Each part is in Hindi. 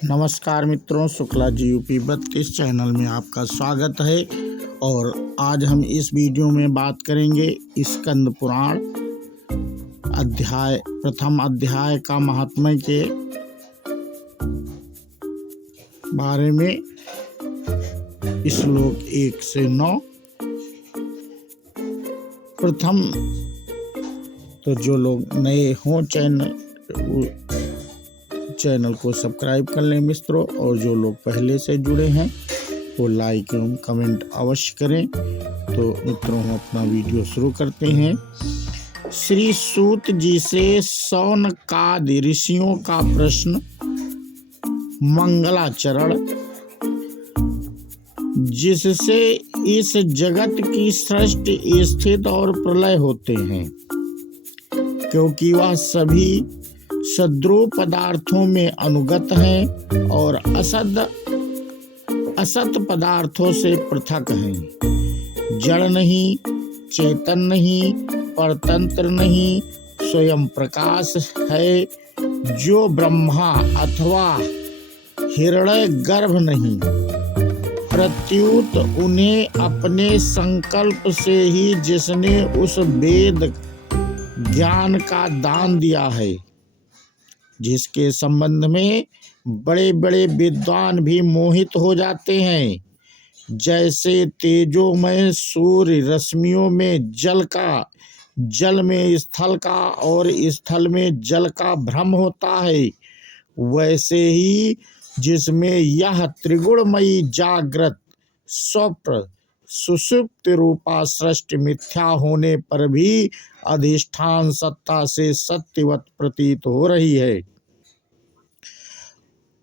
नमस्कार मित्रों, शुक्ला जी यूपी 32 चैनल में आपका स्वागत है। और आज हम इस वीडियो में बात करेंगे स्कंद पुराण प्रथम अध्याय का महात्म्य के बारे में। श्लोक 1 से 9। प्रथम तो जो लोग नए हों चैनल को सब्सक्राइब कर लें मित्रों, और जो लोग पहले से जुड़े हैं वो लाइक एवं कमेंट अवश्य करें। तो मित्रों, हम अपना वीडियो शुरू करते हैं। श्री सूत जी से शौनकादि ऋषियों का प्रश्न। मंगलाचरण, जिससे इस जगत की सृष्टि, स्थिति और प्रलय होते हैं, क्योंकि वह सभी सद्रूप पदार्थों में अनुगत हैं और असत पदार्थों से पृथक हैं। जड़ नहीं, चेतन नहीं, परतंत्र नहीं, स्वयं प्रकाश है, जो ब्रह्मा अथवा हिरण्य गर्भ नहीं। प्रत्युत उन्हें अपने संकल्प से ही जिसने उस वेद ज्ञान का दान दिया है, जिसके संबंध में बड़े बड़े विद्वान भी मोहित हो जाते हैं, जैसे तेजोमय सूर्य रश्मियों में जल में स्थल का और स्थल में जल का भ्रम होता है, वैसे ही जिसमें यह त्रिगुणमयी जागृत स्वप्न सुषुप्ति रूपा सृष्टि मिथ्या होने पर भी अधिष्ठान सत्ता से सत्यवत प्रतीत हो रही है,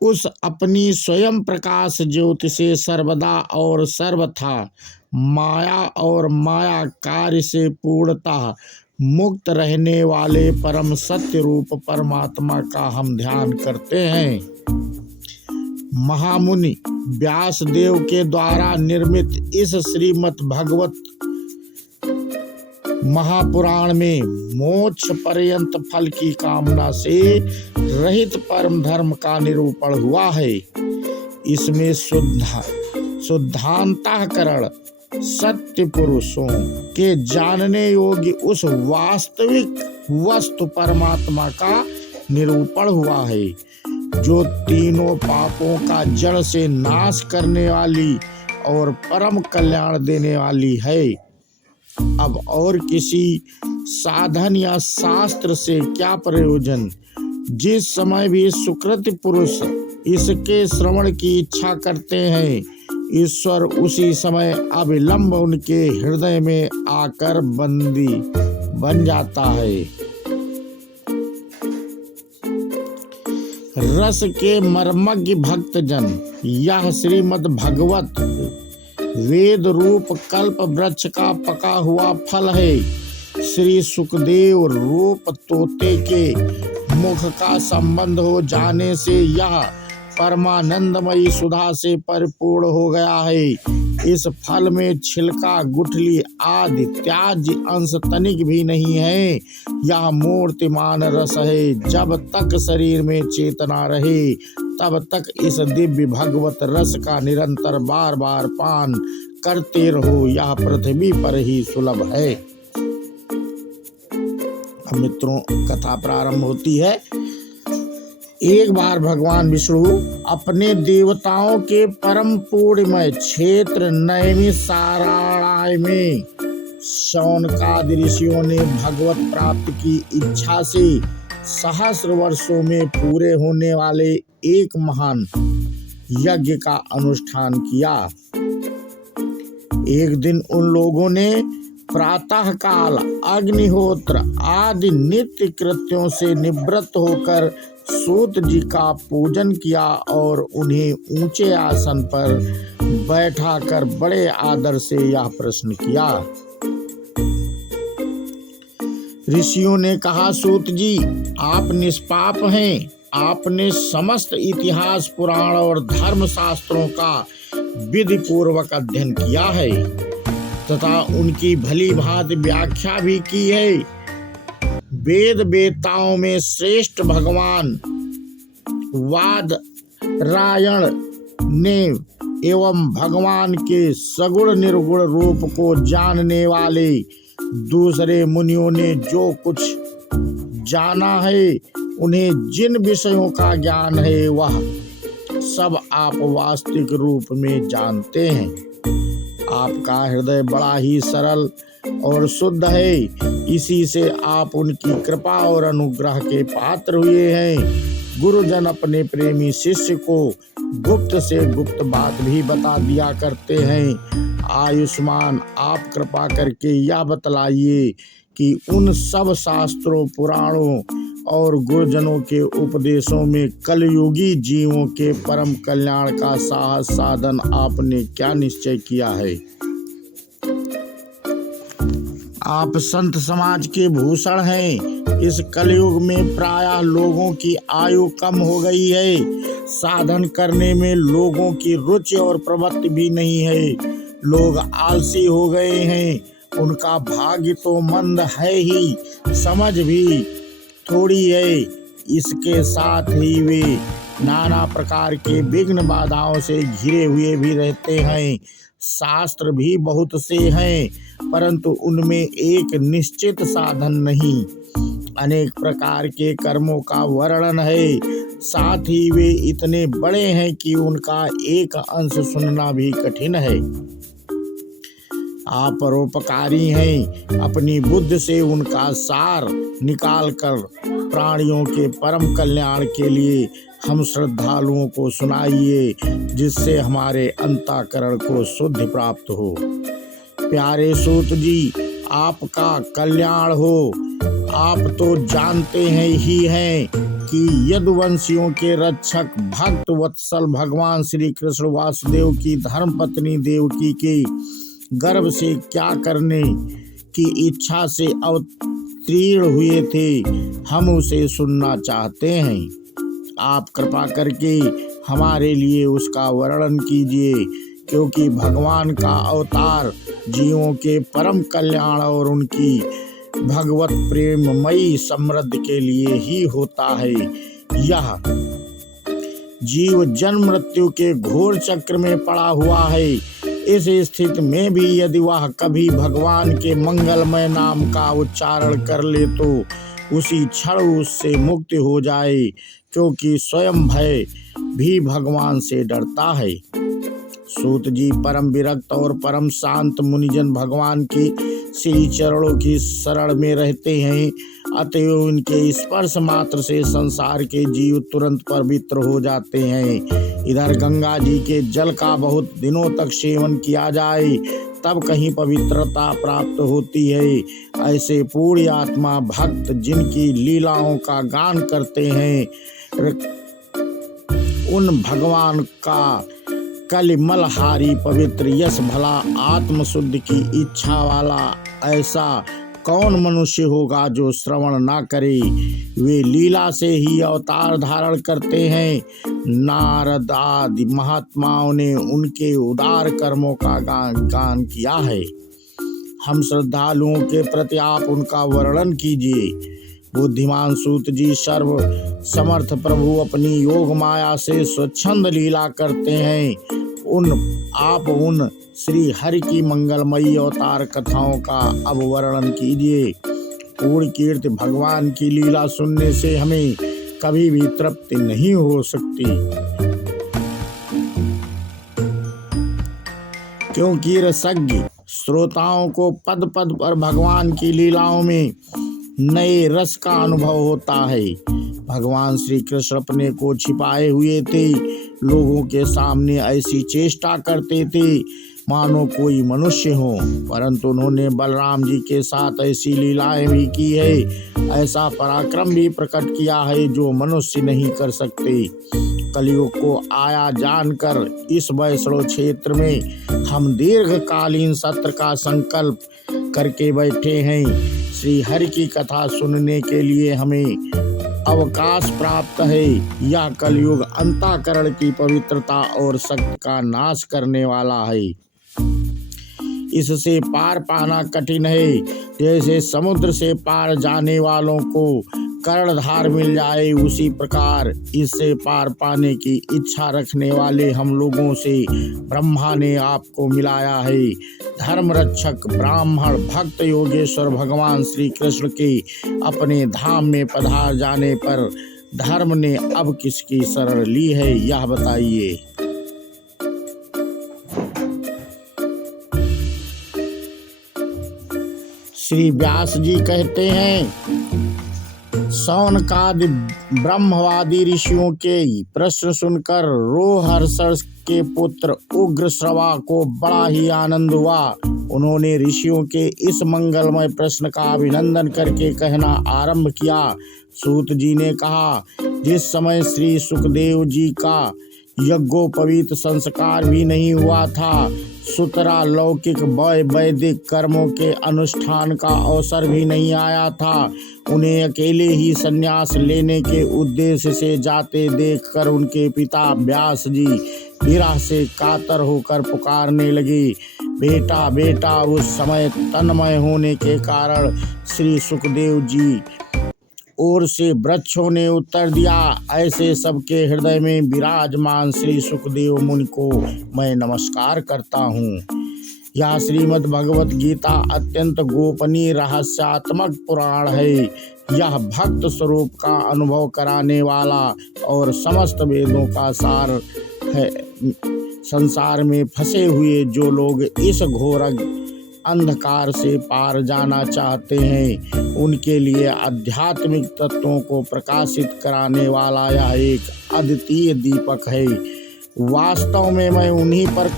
उस अपनी स्वयं प्रकाश ज्योति से सर्वदा और सर्वथा माया और माया कार्य से पूर्णतः मुक्त रहने वाले परम सत्य रूप परमात्मा का हम ध्यान करते हैं। महामुनि व्यासदेव के द्वारा निर्मित इस श्रीमद् भगवत महापुराण में मोक्ष पर्यंत फल की कामना से रहित परम धर्म का निरूपण हुआ है। इसमें शुद्धांतःकरण सत्य पुरुषों के जानने योग्य उस वास्तविक वस्तु परमात्मा का निरूपण हुआ है, जो तीनों पापों का जड़ से नाश करने वाली और परम कल्याण देने वाली है। अब और किसी साधन या शास्त्र से क्या प्रयोजन। जिस समय भी सुकृत पुरुष इसके श्रवण की इच्छा करते हैं, ईश्वर उसी समय अविलंब उनके हृदय में आकर बंदी बन जाता है। रस के मर्मज्ञ भक्तजन, यह श्रीमद् भगवत वेद रूप कल्प वृक्ष का पका हुआ फल है। श्री सुखदेव रूप तोते के मुख का संबंध हो जाने से यह परमानंदमयी सुधा से परिपूर्ण हो गया है। इस फल में छिलका, गुठली आदि त्याज्य अंश तनिक भी नहीं है। यह मूर्तिमान रस है। जब तक शरीर में चेतना रहे, तब तक इस दिव्य भगवत रस का निरंतर बार बार पान करते रहो। यह पृथ्वी पर ही सुलभ है। अब मित्रों, कथा प्रारंभ होती है। एक बार भगवान विष्णु अपने देवताओं के परम पूर्णमय क्षेत्र नैमिषारण्य में शौनकादि ऋषियों ने भगवत प्राप्ति की इच्छा से सहस्र वर्षों में पूरे होने वाले एक महान यज्ञ का अनुष्ठान किया। एक दिन उन लोगों ने प्रातः काल अग्निहोत्र आदि नित्य कृत्यों से निवृत्त होकर सूत जी का पूजन किया और उन्हें ऊंचे आसन पर बैठाकर बड़े आदर से यह प्रश्न किया। ऋषियों ने कहा, सूत जी, आप निष्पाप हैं। आपने समस्त इतिहास, पुराण और धर्म शास्त्रों का विधि पूर्वक अध्ययन किया है तथा उनकी भली भांति व्याख्या भी की है। वेद वेताओं में श्रेष्ठ भगवान वाद रायण ने एवं भगवान के सगुण निर्गुण रूप को जानने वाले दूसरे मुनियों ने जो कुछ जाना है, उन्हें जिन विषयों का ज्ञान है, वह सब आप वास्तविक रूप में जानते हैं। आपका हृदय बड़ा ही सरल और शुद्ध है, इसी से आप उनकी कृपा और अनुग्रह के पात्र हुए हैं। गुरुजन अपने प्रेमी शिष्य को गुप्त से गुप्त बात भी बता दिया करते हैं। आयुष्मान, आप कृपा करके यह बतलाइए कि उन सब शास्त्रों, पुराणों और गुरुजनों के उपदेशों में कलयुगी जीवों के परम कल्याण का साहस साधन आपने क्या निश्चय किया है। आप संत समाज के भूषण हैं। इस कलयुग में प्रायः लोगों की आयु कम हो गई है, साधन करने में लोगों की रुचि और प्रवृत्ति भी नहीं है। लोग आलसी हो गए हैं, उनका भाग्य तो मंद है ही, समझ भी थोड़ी है। इसके साथ ही वे नाना प्रकार के विघ्न बाधाओं से घिरे हुए भी रहते हैं। शास्त्र भी बहुत से हैं, परंतु उनमें एक निश्चित साधन नहीं। अनेक प्रकार के कर्मों का वर्णन है, साथ ही वे इतने बड़े हैं कि उनका एक अंश सुनना भी कठिन है। आप परोपकारी हैं, अपनी बुद्धि से उनका सार निकालकर प्राणियों के परम कल्याण के लिए हम श्रद्धालुओं को सुनाइए, जिससे हमारे अंतःकरण को शुद्धि प्राप्त हो। प्यारे सूत जी, आपका कल्याण हो। आप तो जानते हैं ही हैं कि यदुवंशियों के रक्षक भक्त वत्सल भगवान श्री कृष्ण वासुदेव की धर्मपत्नी देवकी के गर्भ से क्या करने की इच्छा से अवतीर्ण हुए थे, हम उसे सुनना चाहते हैं। आप कृपा करके हमारे लिए उसका वर्णन कीजिए, क्योंकि भगवान का अवतार जीवों के परम कल्याण और उनकी भगवत प्रेममयी समृद्धि के लिए ही होता है। यह जीव जन्म मृत्यु के घोर चक्र में पड़ा हुआ है। इस स्थिति में भी यदि वह कभी भगवान के मंगलमय नाम का उच्चारण कर ले तो उसी क्षण उससे मुक्ति हो जाए, क्योंकि स्वयं भय भी भगवान से डरता है। सूत जी परम विरक्त और परम शांत मुनिजन भगवान के श्री चरणों की शरण में रहते हैं, अतएव उनके स्पर्श मात्र से संसार के जीव तुरंत पवित्र हो जाते हैं। इधर गंगा जी के जल का बहुत दिनों तक सेवन किया जाए तब कहीं पवित्रता प्राप्त होती है। ऐसे पूर्ण आत्मा भक्त जिनकी लीलाओं का गान करते हैं, उन भगवान का कलिमलहारी पवित्र यश भला आत्मशुद्धि की इच्छा वाला ऐसा कौन मनुष्य होगा जो श्रवण ना करे। वे लीला से ही अवतार धारण करते हैं। नारद आदि महात्माओं ने उनके उदार कर्मों का गान किया है। हम श्रद्धालुओं के प्रति आप उनका वर्णन कीजिए। बुद्धिमान सूत जी, सर्व समर्थ प्रभु अपनी योग माया से स्वच्छंद लीला करते हैं। आप उन श्री हरि की मंगलमयी अवतार कथाओं का अब वर्णन कीजिए। पूर्ण कीर्ति भगवान की लीला सुनने से हमें कभी भी तृप्ति नहीं हो सकती, क्योंकि रसज्ञ श्रोताओं को पद पद पर भगवान की लीलाओं में नए रस का अनुभव होता है। भगवान श्री कृष्ण अपने को छिपाए हुए थे, लोगों के सामने ऐसी चेष्टा करते थे मानो कोई मनुष्य हो, परंतु उन्होंने बलराम जी के साथ ऐसी लीलाएं भी की है, ऐसा पराक्रम भी प्रकट किया है जो मनुष्य नहीं कर सकते। कलयुग को आया जानकर इस वैष्णव क्षेत्र में हम दीर्घकालीन सत्र का संकल्प करके बैठे हैं। श्री हरि की कथा सुनने के लिए हमें अवकाश प्राप्त है। यह कलयुग अंतःकरण की पवित्रता और शक्ति का नाश करने वाला है। इससे पार पाना कठिन है। जैसे समुद्र से पार जाने वालों को कर्णधार मिल जाए, उसी प्रकार इससे पार पाने की इच्छा रखने वाले हम लोगों से ब्रह्मा ने आपको मिलाया है। धर्म रक्षक ब्राह्मण भक्त योगेश्वर भगवान श्री कृष्ण के अपने धाम में पधार जाने पर धर्म ने अब किसकी शरण ली है, यह बताइए। श्री व्यास जी कहते हैं, शौनकादि ब्रह्मवादी ऋषियों के प्रश्न सुनकर रोहर्षण के पुत्र उग्रश्रवा को बड़ा ही आनंद हुआ। उन्होंने ऋषियों के इस मंगलमय प्रश्न का अभिनंदन करके कहना आरंभ किया। सूत जी ने कहा, जिस समय श्री सुखदेव जी का यज्ञोपवीत संस्कार भी नहीं हुआ था, सुतरा लौकिक वैदिक कर्मों के अनुष्ठान का अवसर भी नहीं आया था, उन्हें अकेले ही संन्यास लेने के उद्देश्य से जाते देखकर उनके पिता व्यास जी विरह से कातर होकर पुकारने लगे। बेटा बेटा, उस समय तन्मय होने के कारण श्री सुखदेव जी ओर से वृक्षों ने उत्तर दिया, ऐसे सबके हृदय में विराजमान श्री सुखदेव मुनि को मैं नमस्कार करता हूँ। यह श्रीमद् भगवत गीता अत्यंत गोपनीय रहस्यात्मक पुराण है। यह भक्त स्वरूप का अनुभव कराने वाला और समस्त वेदों का सार है। संसार में फंसे हुए जो लोग इस घोर अंधकार से पार जाना चाहते हैं, उनके लिए आध्यात्मिक तत्वों को प्रकाशित कराने वाला यह एक अद्वितीय दीपक है। वास्तव में मैं उन्हीं पर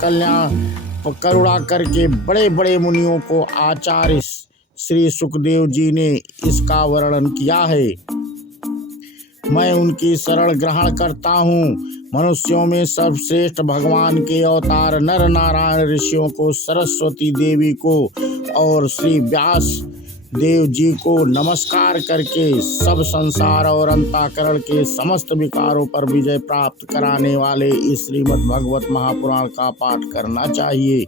करुणा करके बड़े बड़े मुनियों को आचार्य श्री सुखदेव जी ने इसका वर्णन किया है। मैं उनकी शरण ग्रहण करता हूँ। मनुष्यों में सर्वश्रेष्ठ भगवान के अवतार नर नारायण ऋषियों को, सरस्वती देवी को और श्री व्यास देव जी को नमस्कार करके सब संसार और अंतःकरण के समस्त विकारों पर विजय प्राप्त कराने वाले इस श्रीमद् भगवत महापुराण का पाठ करना चाहिए।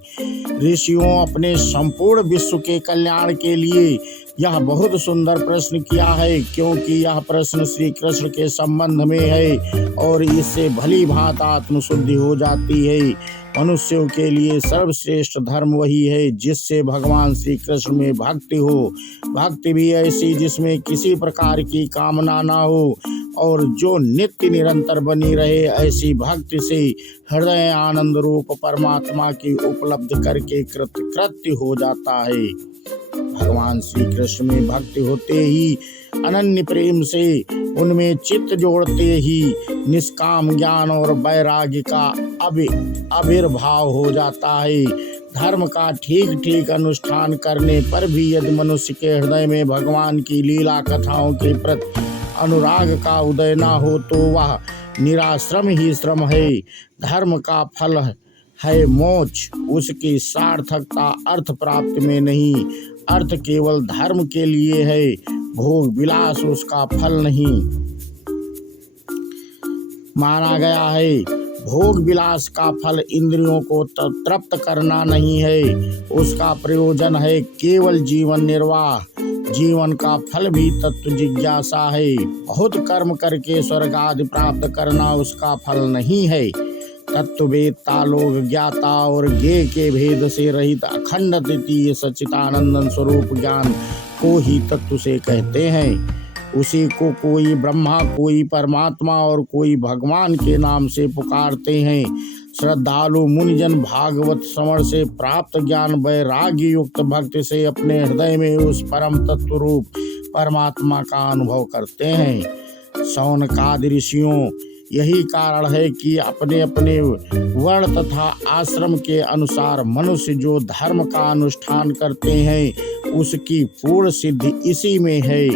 ऋषियों अपने संपूर्ण विश्व के कल्याण के लिए यह बहुत सुंदर प्रश्न किया है, क्योंकि यह प्रश्न श्री कृष्ण के संबंध में है और इससे भली भांति आत्मशुद्धि हो जाती है। मनुष्यों के लिए सर्वश्रेष्ठ धर्म वही है जिससे भगवान श्री कृष्ण में भक्ति हो। भक्ति भी ऐसी जिसमें किसी प्रकार की कामना ना हो और जो नित्य निरंतर बनी रहे। ऐसी भक्ति से हृदय आनंद रूप परमात्मा की उपलब्ध करके कृतकृत्य हो जाता है। भगवान श्री कृष्ण में भक्ति होते ही अनन्य प्रेम से उनमें चित्त जोड़ते ही निष्काम ज्ञान और वैराग्य का आविर्भाव हो जाता है। धर्म का ठीक ठीक अनुष्ठान करने पर भी यदि मनुष्य के हृदय में भगवान की लीला कथाओं के प्रति अनुराग का उदय न हो तो वह निराश्रम ही श्रम है। धर्म का फल है मोक्ष, उसकी सार्थकता अर्थ प्राप्ति में नहीं। अर्थ केवल धर्म के लिए है, भोग विलास उसका फल नहीं माना गया है। भोग विलास का फल इंद्रियों को तृप्त करना नहीं है, उसका प्रयोजन है केवल जीवन निर्वाह। जीवन का फल भी तत्व जिज्ञासा है। बहुत कर्म करके स्वर्ग आदि प्राप्त करना उसका फल नहीं है। तत्ववेत्ता लोग ज्ञाता और ज्ञेय के भेद से रहित अखंड द्वितीय सच्चिदानंद स्वरूप ज्ञान को ही तत्व से कहते हैं। उसी को कोई ब्रह्मा, कोई परमात्मा और कोई भगवान के नाम से पुकारते हैं। श्रद्धालु मुनिजन भागवत श्रवण से प्राप्त ज्ञान वैराग्य युक्त भक्ति से अपने हृदय में उस परम तत्व रूप परमात्मा का अनुभव करते हैं। शौनकादि ऋषियों, यही कारण है कि अपने अपने वर्ण तथा आश्रम के अनुसार मनुष्य जो धर्म का अनुष्ठान करते हैं उसकी पूर्ण सिद्धि इसी में है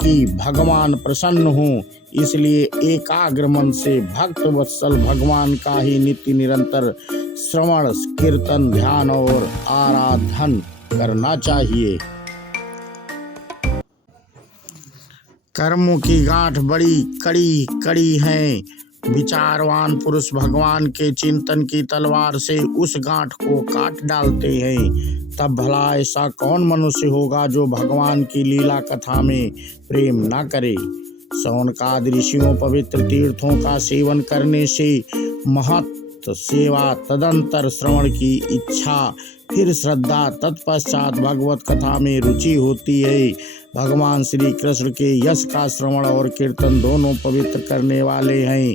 कि भगवान प्रसन्न हो। इसलिए एकाग्र मन से भक्त वत्सल भगवान का ही नित्य निरंतर श्रवण, कीर्तन, ध्यान और आराधन करना चाहिए। कर्मों की गांठ बड़ी कड़ी कड़ी है, विचारवान पुरुष भगवान के चिंतन की तलवार से उस गांठ को काट डालते हैं। तब भला ऐसा कौन मनुष्य होगा जो भगवान की लीला कथा में प्रेम न करे। शौनकादि ऋषियों पवित्र तीर्थों का सेवन करने से महत् सेवा, तदंतर श्रवण की इच्छा, फिर श्रद्धा, तत्पश्चात भगवत कथा में रुचि होती है। भगवान श्री कृष्ण के यश का श्रवण और कीर्तन दोनों पवित्र करने वाले हैं।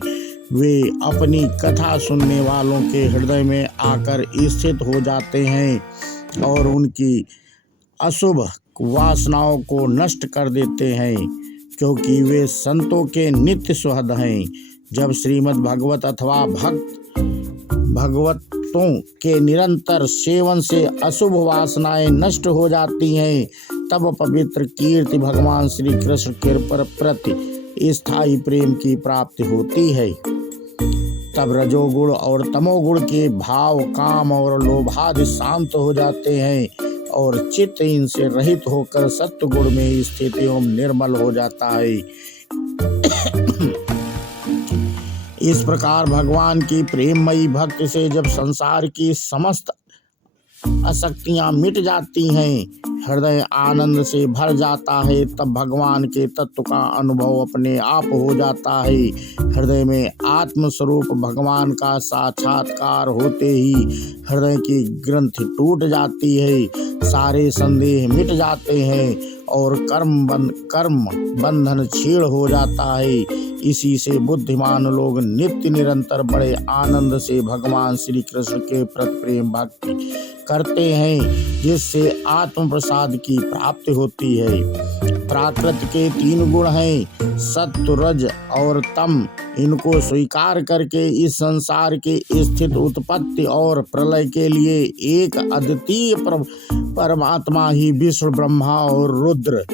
वे अपनी कथा सुनने वालों के हृदय में आकर स्थित हो जाते हैं और उनकी अशुभ वासनाओं को नष्ट कर देते हैं, क्योंकि वे संतों के नित्य सुहृद हैं। जब श्रीमद् भागवत अथवा भगवतों के निरंतर सेवन से अशुभ वासनाएं नष्ट हो जाती हैं, तब पवित्र कीर्ति भगवान श्री कृष्ण के प्रति स्थायी प्रेम की प्राप्ति होती है। तब रजोगुण और तमोगुण के भाव, काम और लोभादि शांत हो जाते हैं और चित्त इनसे रहित होकर सत्व गुण में स्थित एवं निर्मल हो जाता है। इस प्रकार भगवान की प्रेममयी भक्ति से जब संसार की समस्त आसक्तियां मिट जाती हैं, हृदय आनंद से भर जाता है, तब भगवान के तत्व का अनुभव अपने आप हो जाता है। हृदय में आत्म स्वरूप भगवान का साक्षात्कार होते ही हृदय की ग्रंथि टूट जाती है, सारे संदेह मिट जाते हैं और कर्म बंधन छीण हो जाता है। इसी से बुद्धिमान लोग नित्य निरंतर बड़े आनंद से भगवान श्री कृष्ण के प्रति प्रेम भक्ति करते हैं, जिससे आत्म प्रसाद की प्राप्ति होती है। प्राकृत के 3 गुण हैं, सत्व, रज और तम। इनको स्वीकार करके इस संसार के स्थित, उत्पत्ति और प्रलय के लिए एक अद्वितीय परमात्मा ही विष्णु, ब्रह्मा और रुद्र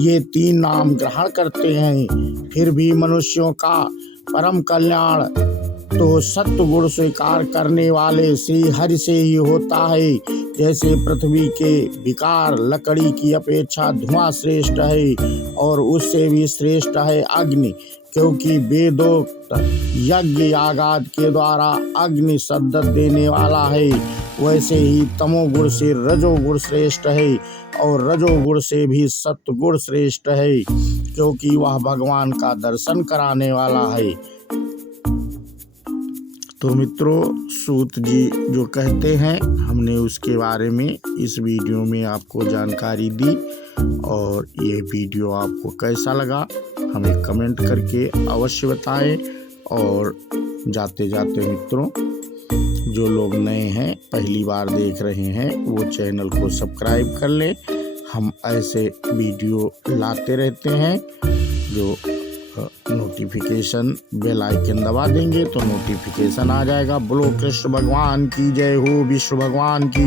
ये 3 नाम ग्रहण करते हैं। फिर भी मनुष्यों का परम कल्याण तो सत्व गुण स्वीकार करने वाले श्री हरि से ही होता है। जैसे पृथ्वी के विकार लकड़ी की अपेक्षा धुआं श्रेष्ठ है और उससे भी श्रेष्ठ है अग्नि, क्योंकि वेदोक्त यज्ञ यागाद के द्वारा अग्नि सद्गत देने वाला है। वैसे ही तमोगुण से रजोगुण श्रेष्ठ है और रजोगुण से भी सत्वगुण श्रेष्ठ है, क्योंकि वह भगवान का दर्शन कराने वाला है। तो मित्रों, सूत जी जो कहते हैं, हमने उसके बारे में इस वीडियो में आपको जानकारी दी। और ये वीडियो आपको कैसा लगा हमें कमेंट करके अवश्य बताएं। और जाते जाते मित्रों, जो लोग नए हैं, पहली बार देख रहे हैं, वो चैनल को सब्सक्राइब कर लें। हम ऐसे वीडियो लाते रहते हैं। जो नोटिफिकेशन बेल आइकन दबा देंगे तो नोटिफिकेशन आ जाएगा। बोलो कृष्ण भगवान की जय हो, विष्णु भगवान की।